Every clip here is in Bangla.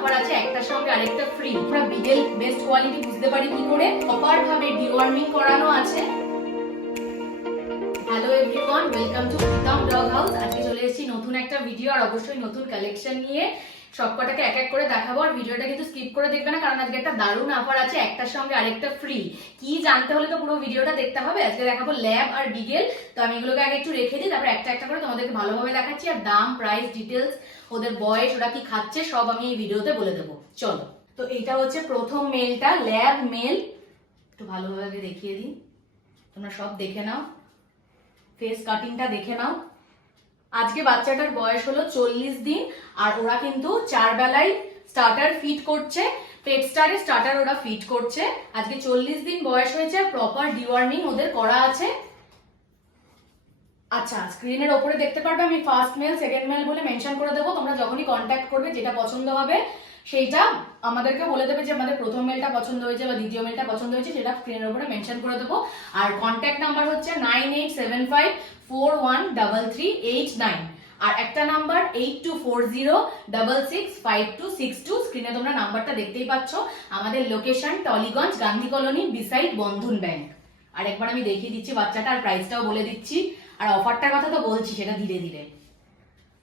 অফার আছে, একটার সঙ্গে আরেকটা ফ্রি। আমরা বিগেল বেস্ট কোয়ালিটি বুঝতে পারি কি করে? প্রপার ভাবে ডিওয়ার্মিং করানো আছে। Hello everyone, welcome to Pritam blog house. আজকে চলে এসেছি নতুন একটা ভিডিও আর অবশ্যই নতুন কালেকশন নিয়ে। সবকটাকে এক এক করে দেখাবো আর ভিডিওটা কিন্তু স্কিপ করে দেখবে না, কারণ আজকে একটা দারুণ অফার আছে, একটার সঙ্গে আরেকটা ফ্রি। কি জানতে হলে তো পুরো ভিডিওটা দেখতে হবে। আজকে দেখাবো ল্যাব আর বিগেল। তো আমি এগুলোকে আগে একটু রেখে দিই, তারপর একটা একটা করে তোমাদেরকে ভালোভাবে দেখাচ্ছি। আর দাম, প্রাইস, ডিটেলস, ওদের বয়স, ওরা কি খাচ্ছে, সব আমি এই ভিডিওতে বলে দেবো। চলো, তো এটা হচ্ছে প্রথম মেলটা, ল্যাব মেল। একটু ভালোভাবে দেখিয়ে দিই, তোমরা সব দেখে নাও, ফেস কাটিংটা দেখে নাও। আজকে বাচ্চাটার বয়স হলো 40 দিন আর ওরা কিন্তু 4 বেলায় স্টার্টার ফিট করছে। পেট স্টারে স্টার্টার ওরা ফিট করছে। আজকে 40 দিন বয়স হয়েছে, প্রপার ডিওয়ার্মিং ওদের করা আছে। আচ্ছা, স্ক্রিনের ওপরে দেখতে পারবে আমি ফার্স্ট মেল, সেকেন্ড মেল বলে মেনশন করে দেবো। তোমরা যখনই কন্ট্যাক্ট করবে, যেটা পছন্দ হবে সেইটা আমাদেরকে বলে দেবে যে আমাদের প্রথম মেলটা পছন্দ হয়েছে বা দ্বিতীয় মেলটা পছন্দ হয়েছে, সেটা স্ক্রিনের উপরে মেনশন করে দেবো। আর কন্ট্যাক্ট নাম্বার হচ্ছে 9875413389 আর একটা নাম্বার 8240665262। স্ক্রিনে তোমরা নাম্বারটা দেখতেই পাচ্ছ। আমাদের location Tollygunge, Gandhi colony, beside Bandhan bank. আর একবার আমি দেখিয়ে দিচ্ছি বাচ্চাটা, আর প্রাইসটাও বলে দিচ্ছি। আর অফারটার কথা তো বলছি, সেটা ধীরে ধীরে।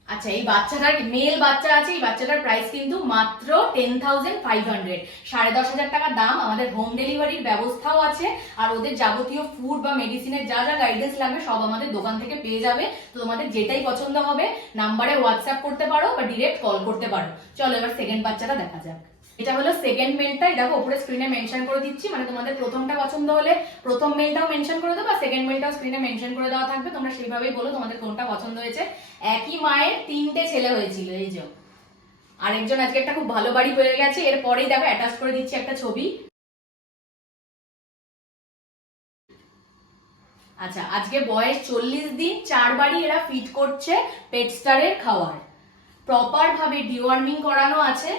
আচ্ছা, এই বাচ্চাটার মেল বাচ্চা আছে, এই বাচ্চাটার প্রাইস কিন্তু মাত্র 10,500, 10,500 টাকা দাম। আমাদের হোম ডেলিভারির ব্যবস্থাও আছে। আর ওদের যাবতীয় ফুড বা মেডিসিনের যা যা গাইডেন্স লাগবে সব আমাদের দোকান থেকে পেয়ে যাবে। তো তোমাদের যেটাই পছন্দ হবে নাম্বারে হোয়াটসঅ্যাপ করতে পারো বা ডিরেক্ট কল করতে পারো। চলো এবার সেকেন্ড বাচ্চাটা দেখা যাক। এটা হলো সেকেন্ড মেলটা, দেখো উপরে স্ক্রিনে মেনশন করে দিচ্ছি। মানে তোমাদের প্রথমটা পছন্দ হলে প্রথম মেলটাও মেনশন করে দেবো, আর সেকেন্ড মেলটাও স্ক্রিনে মেনশন করে দেওয়া থাকবে। তোমরা সেইভাবেই বলো তোমাদের কোনটা পছন্দ হয়েছে। একই মায়ের 3টে ছেলে হয়েছিল, এই যে আরেকজন আজকে একটা খুব ভালো বাড়ি পেয়ে গেছে। এরপরেই দেখো অ্যাটাচ করে দিচ্ছি একটা ছবি। আচ্ছা, আজকে বয়স 40 দিন, 4 বাড়ি এরা ফিট করছে পেট স্টারের খাওয়ার। প্রপার ভাবে ডিওয়ার্মিং করানো আছে,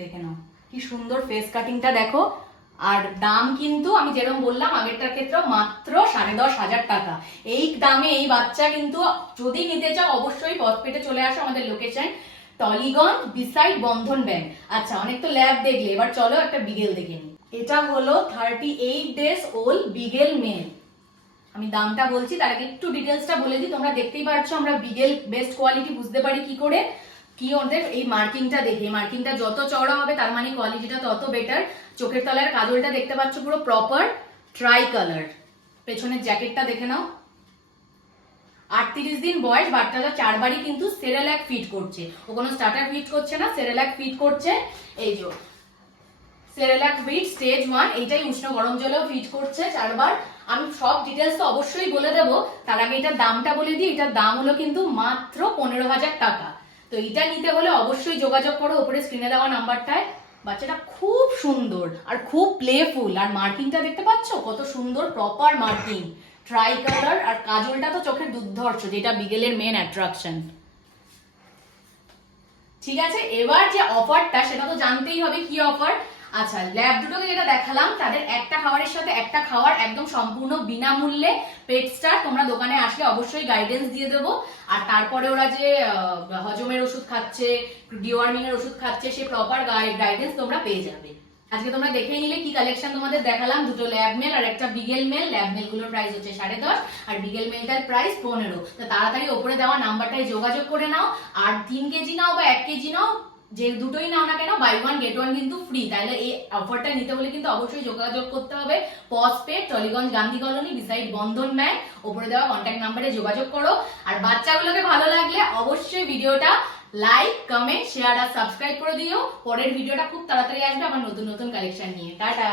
দেখে নাও কি সুন্দর ফেস কাটিংটা দেখো। আর দাম কিন্তু আমি যেরকম বললাম আগেরটার ক্ষেত্রে মাত্র 10,500 টাকা। এই দামে এই বাচ্চা কিন্তু যদি নিতে চাও অবশ্যই পথপেটে চলে আসো। আমাদের location Tollygunge, beside Bandhan bank. আচ্ছা, অনেক তো ল্যাব দেখলে, এবার চলো একটা বিগেল দেখে নিই। এটা হলো 38 ডেজ ওল্ড বিগেল মেল। আমি দামটা বলছি, তার আগে একটু ডিটেলসটা বলে দিই। তোমরা দেখতেই পাচ্ছ আমরা বিগেল বেস্ট কোয়ালিটি বুঝতে পারি কি করে, কি ওদের এই মার্কিংটা দেখে। মার্কিংটা যত চওড়া হবে তার মানে কোয়ালিটিটা তত বেটার। চোখের তলার কাজলটা দেখতে পাচ্ছ পুরো প্রপার ট্রাই কালার। পেছনের জ্যাকেটটা দেখে নাও। 38 দিন বয়স, বাচ্চাটা 4 বারই কিন্তু সেরেল্যাক ফিট করছে। ও কোনো স্টার্টার ফিট করছে না, সেরেল্যাক ফিট করছে। এই যে সেরেল্যাক ফিট স্টেজ 1, এইটাই উষ্ণ গরম জলেও ফিট করছে 4 বার। আমি সব ডিটেলস তো অবশ্যই বলে দেবো, তার আগে এটার দামটা বলে দিই। এটার দাম হলো কিন্তু মাত্র 15,000 টাকা। তো এটা নিতে হলে অবশ্যই যোগাযোগ করো উপরে স্ক্রিনে দেওয়া নাম্বারটায়। বাচ্চাটা খুব সুন্দর আর খুব প্লেফুল। আর মার্কিংটা দেখতে পাচ্ছ কত সুন্দর, প্রপার মার্কিং, ট্রাই কালার। আর কাজলটা তো চোখের দুর্ধর্ষ, যেটা বিগেলের মেন অ্যাট্রাকশন। ঠিক আছে, এবার যে অফারটা সেটা তো জানতেই হবে কি অফার। আচ্ছা, ল্যাব দুটোকে যেটা দেখালাম তাদের একটা খাবারের সাথে একটা খাওয়ার একদম সম্পূর্ণ বিনামূল্যে পেট স্টার। তোমরা দোকানে আসলে অবশ্যই গাইডেন্স দিয়ে দেবো। আর তারপরে ওরা যে হজমের ওষুধ খাচ্ছে, ডিওয়ার্মিং এর ওষুধ খাচ্ছে, সে প্রপার গাইডেন্স তোমরা পেয়ে যাবে। আজকে তোমরা দেখেই নিলে কি কালেকশন তোমাদের দেখালাম। দুটো ল্যাব মেল আর একটা বিগেল মেল। ল্যাব মেল গুলোর প্রাইস হচ্ছে 10.5 আর বিগেল মেলটার প্রাইস 15। তো তাড়াতাড়ি ওপরে দেওয়া নাম্বারটায় যোগাযোগ করে নাও। আর 3 কেজি নাও বা 1 কেজি নাও, যে দুটোই নাও না কেন, বাই 1 গেট 1 কিন্তু ফ্রি। তাহলে এই অফারটা নিতে হলে কিন্তু অবশ্যই যোগাযোগ করতে হবে পথপেট, Tollygunge, Gandhi colony, beside Bandhan bank. ওপরে দেওয়া কন্ট্যাক্ট নাম্বারে যোগাযোগ করো। আর বাচ্চাগুলোকে ভালো লাগলে অবশ্যই ভিডিওটা লাইক, কমেন্ট, শেয়ার আর সাবস্ক্রাইব করে দিও। পরের ভিডিওটা খুব তাড়াতাড়ি আসবে আমার নতুন নতুন কালেকশন নিয়ে। টাটা।